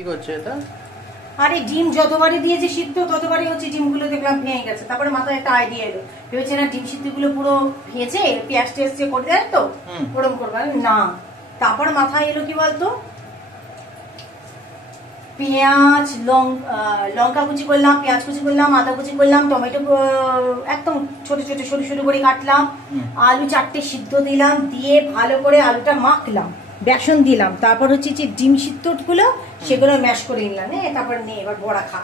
কি করছে এটা? আরে ডিম যতবারই দিয়েছে সিদ্ধ ততবারই হচ্ছে ডিমগুলো দেখলাম ভেঙে গেছে। তারপরে মাথায় একটা আইডিয়া এলো, ভেবেছে না ডিম সিদ্ধগুলো পুরো ভেজে পেঁয়াজ টেস্ট করে দেয় তো ওরকম করবো না। তারপর মাথায় এলো কি বলতো, পেঁয়াজ লঙ্কা কুচি করলাম, পেঁয়াজ কুচি করলাম, আদা কুচি করলাম, টমেটো একদম ছোট ছোট সরু সরু করে কাটলাম, আলু 4টে সিদ্ধ দিলাম, দিয়ে ভালো করে আলুটা মাখলাম, বেসন দিলাম, তারপর হচ্ছে যে ডিম সিদ্ধ গুলো সেগুলো ম্যাশ করে নিলাম। তারপর নে এবার বড়া খা,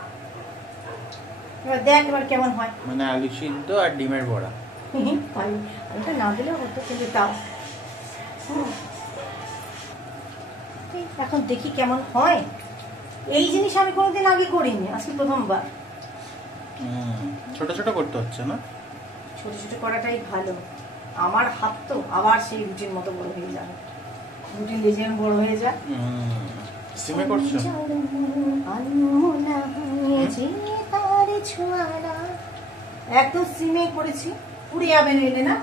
এবার দেখ এবার কেমন হয়। মানে আলু সিদ্ধ আর ডিমের বড়া। আলুটা না দিলেও হতো, কিন্তু তাও এখন দেখি কেমন হয়। এই জিনিস আমি কোনোদিন আগে করিনি, আজকে প্রথমবার। ছোট ছোট করতে হচ্ছে না? ছোট ছোট করাটাই ভালো। আমার হাত তো আবার সেই রুটির মতো বড় হয়ে যাবে, রুটির লেজের বড় হয়ে যায়। সিমে করছো? একদম সিমে করেছি, পুড়ে যাবে নইলে না।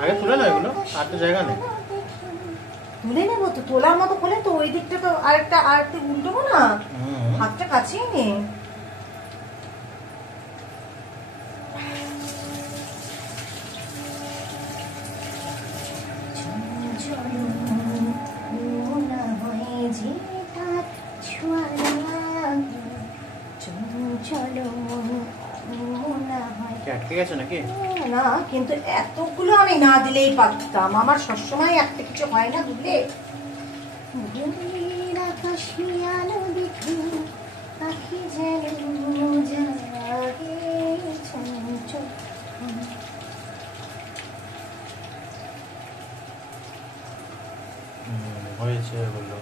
আগে তুলে না এগুলো, আর তো জায়গা নেই। তুলে নেবো তো, তোলার মতো খোলে তো ওই দিকটা তো আরেকটা উল্টোবো না, হাতটা কাছেই নে। আটকে গেছে নাকি? না, কিন্তু এতগুলো আমি না দিলেই পারতাম, আমার সবসময় একটা কিছু হয় না বুঝলে। হয়েছে বললো।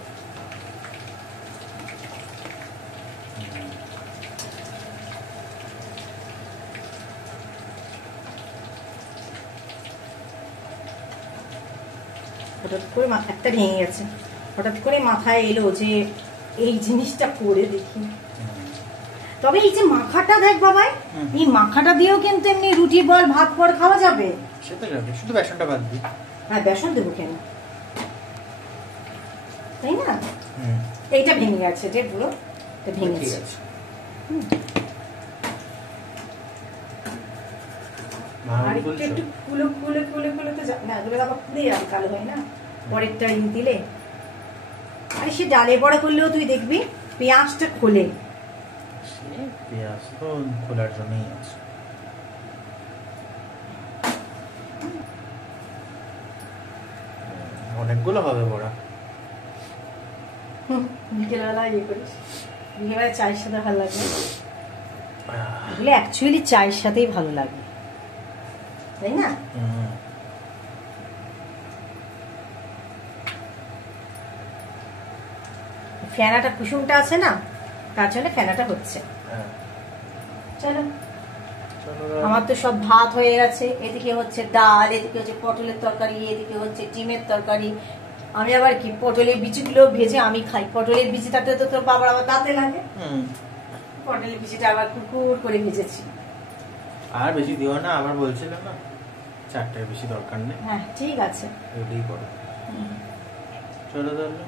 হঠাৎ করে একটা ভেঙে গেছে, হঠাৎ করে মাথায় এলো যে এই জিনিসটা করে দেখি। তবে এই যে মাখাটা দেখ বাবাই, এই মাখাটা দিয়েও কিন্তু এমনি রুটি বল ভাত বল খাওয়া যাবে। সেটা যাবে, শুধু বেসনটা বাদ দিই। হ্যাঁ বেসন দেবো কেন, তাই না? এইটা ভেঙে গেছে যে পুরো ভেঙে গেছে। আর একটু ফুলে ফুলে ফুলে ফুলে তো না, এগুলো আবার ফুলে যাবে, কালো হয় না পরেরটা দিলে। আরে সে ডালে বড়া করলেও তুই দেখবি পেঁয়াজটা খোলে। পেঁয়াজ তো খোলার জন্যই আছে। অনেকগুলো হবে বড়া। বিকেলবেলা ইয়ে করিস, বিকেলবেলা চায়ের সাথে ভালো লাগে। এগুলো অ্যাকচুয়ালি চায়ের সাথেই ভালো লাগে, তাই না? ফেনাটা কুসুমটা আছে না, তার জন্য ফেনাটা হচ্ছে। চলো, আমার তো সব ভাত হয়ে গেছে, এদিকে হচ্ছে ডাল, এদিকে হচ্ছে পটলের তরকারি, এদিকে হচ্ছে ডিমের তরকারি। আমি আবার কি পটলের বিচিগুলো ভেজে আমি খাই, পটলের বিচিটাতে তো তোর বাবার আবার দাঁতে লাগে। পটলের বিচিটা আবার কুকুর করে ভেজেছি। আর বেশি দিও না, আবার বলছিলাম না 4টার বেশি দরকার নেই। হ্যাঁ ঠিক আছে, এটাই করো। চলো তাহলে।